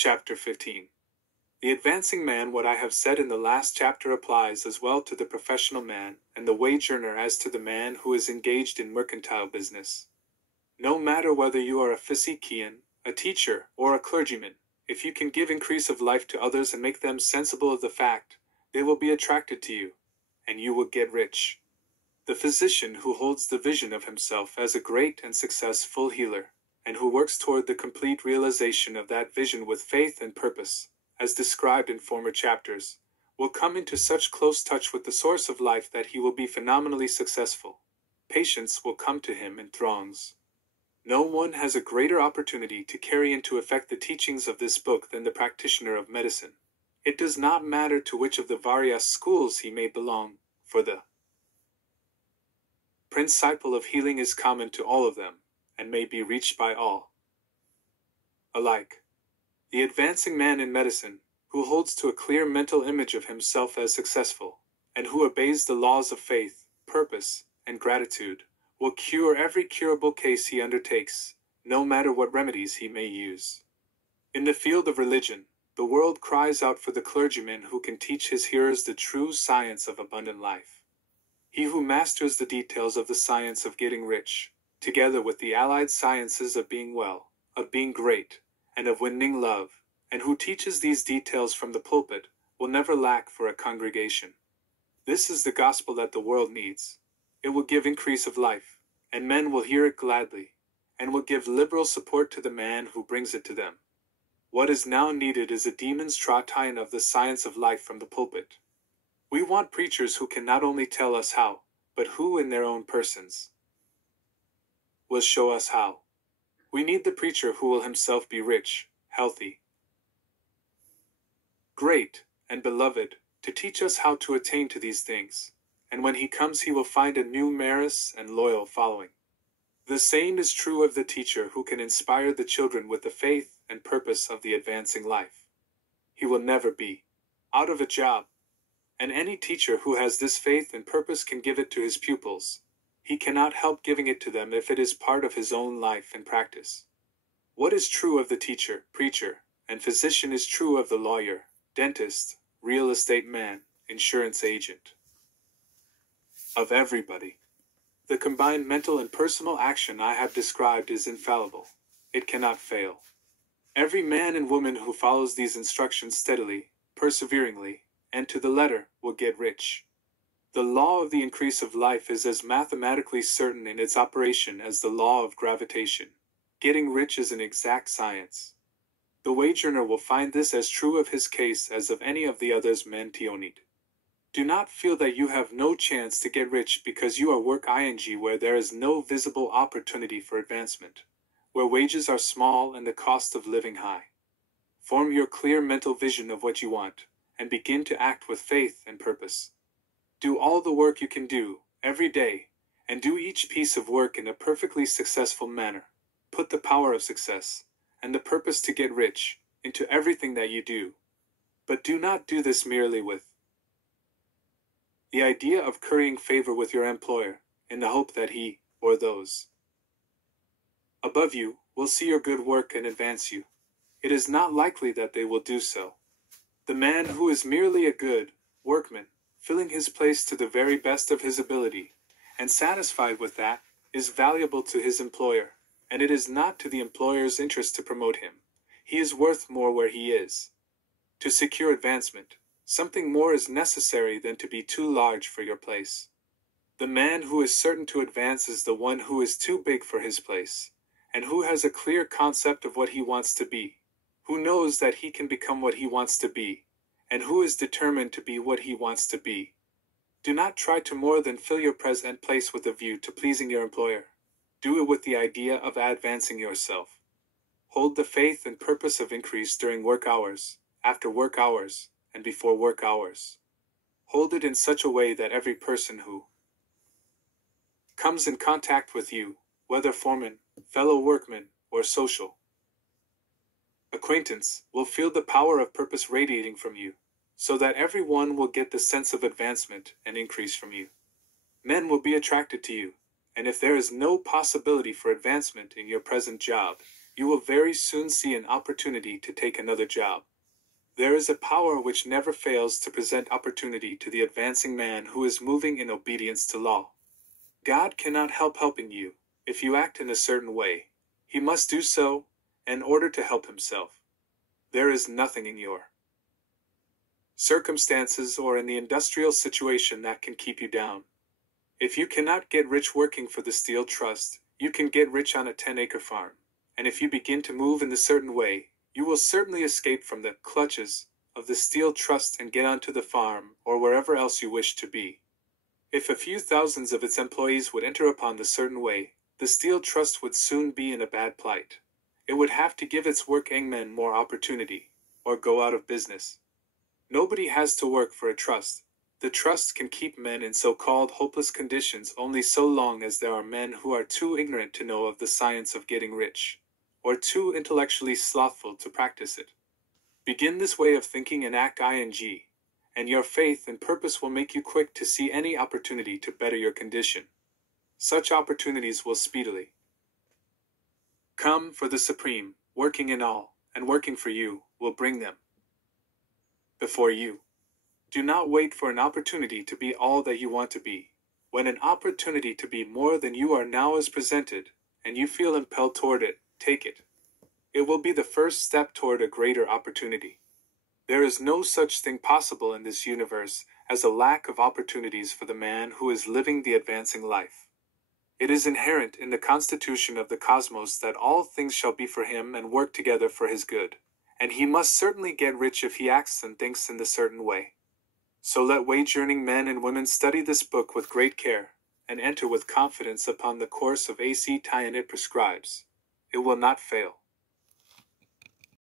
Chapter 15. The advancing man. What I have said in the last chapter applies as well to the professional man and the wage earner as to the man who is engaged in mercantile business. No matter whether you are a physician, a teacher, or a clergyman, if you can give increase of life to others and make them sensible of the fact, they will be attracted to you, and you will get rich. The physician who holds the vision of himself as a great and successful healer, and who works toward the complete realization of that vision with faith and purpose, as described in former chapters, will come into such close touch with the source of life that he will be phenomenally successful. Patients will come to him in throngs. No one has a greater opportunity to carry into effect the teachings of this book than the practitioner of medicine. It does not matter to which of the various schools he may belong, for the principle of healing is common to all of them, and may be reached by all alike. The advancing man in medicine, who holds to a clear mental image of himself as successful, and who obeys the laws of faith, purpose, and gratitude, will cure every curable case he undertakes, no matter what remedies he may use. In the field of religion, the world cries out for the clergyman who can teach his hearers the true science of abundant life. He who masters the details of the science of getting rich, together with the allied sciences of being well, of being great, and of winning love, and who teaches these details from the pulpit, will never lack for a congregation. This is the gospel that the world needs. It will give increase of life, and men will hear it gladly, and will give liberal support to the man who brings it to them. What is now needed is a demonstration of the science of life from the pulpit. We want preachers who can not only tell us how, but who in their own persons will show us how. We need the preacher who will himself be rich, healthy, great, and beloved, to teach us how to attain to these things, and when he comes he will find a numerous and loyal following. The same is true of the teacher who can inspire the children with the faith and purpose of the advancing life. He will never be out of a job. And any teacher who has this faith and purpose can give it to his pupils. He cannot help giving it to them if it is part of his own life and practice. What is true of the teacher, preacher, and physician is true of the lawyer, dentist, real estate man, insurance agent, of everybody. The combined mental and personal action I have described is infallible. It cannot fail. Every man and woman who follows these instructions steadily, perseveringly, and to the letter, will get rich. The law of the increase of life is as mathematically certain in its operation as the law of gravitation. Getting rich is an exact science. The wage earner will find this as true of his case as of any of the others mentioned. Do not feel that you have no chance to get rich because you are work ing where there is no visible opportunity for advancement, where wages are small and the cost of living high. Form your clear mental vision of what you want, and begin to act with faith and purpose. Do all the work you can do, every day, and do each piece of work in a perfectly successful manner. Put the power of success, and the purpose to get rich, into everything that you do. But do not do this merely with the idea of currying favor with your employer, in the hope that he, or those above you, will see your good work and advance you. It is not likely that they will do so. The man who is merely a good workman, filling his place to the very best of his ability, and satisfied with that, is valuable to his employer, and it is not to the employer's interest to promote him. He is worth more where he is. To secure advancement, something more is necessary than to be too large for your place. The man who is certain to advance is the one who is too big for his place, and who has a clear concept of what he wants to be, who knows that he can become what he wants to be, and who is determined to be what he wants to be. Do not try to more than fill your present place with a view to pleasing your employer. Do it with the idea of advancing yourself. Hold the faith and purpose of increase during work hours, after work hours, and before work hours. Hold it in such a way that every person who comes in contact with you, whether foreman, fellow workman, or social acquaintance, will feel the power of purpose radiating from you, so that everyone will get the sense of advancement and increase from you. Men will be attracted to you, and if there is no possibility for advancement in your present job, you will very soon see an opportunity to take another job. There is a power which never fails to present opportunity to the advancing man who is moving in obedience to law. God cannot help helping you if you act in a certain way. He must do so in order to help himself. There is nothing in your circumstances or in the industrial situation that can keep you down. If you cannot get rich working for the Steel Trust, you can get rich on a 10-acre farm. And if you begin to move in a certain way, you will certainly escape from the clutches of the Steel Trust and get onto the farm or wherever else you wish to be. If a few thousands of its employees would enter upon the certain way, the Steel Trust would soon be in a bad plight. It would have to give its working men more opportunity, or go out of business. Nobody has to work for a trust. The trust can keep men in so-called hopeless conditions only so long as there are men who are too ignorant to know of the science of getting rich, or too intellectually slothful to practice it. Begin this way of thinking and act ing, and your faith and purpose will make you quick to see any opportunity to better your condition. Such opportunities will speedily come, for the Supreme, working in all, and working for you, will bring them before you. Do not wait for an opportunity to be all that you want to be. When an opportunity to be more than you are now is presented, and you feel impelled toward it, take it. It will be the first step toward a greater opportunity. There is no such thing possible in this universe as a lack of opportunities for the man who is living the advancing life. It is inherent in the constitution of the cosmos that all things shall be for him and work together for his good, and he must certainly get rich if he acts and thinks in the certain way. So let wage-earning men and women study this book with great care, and enter with confidence upon the course of Actien it prescribes. It will not fail.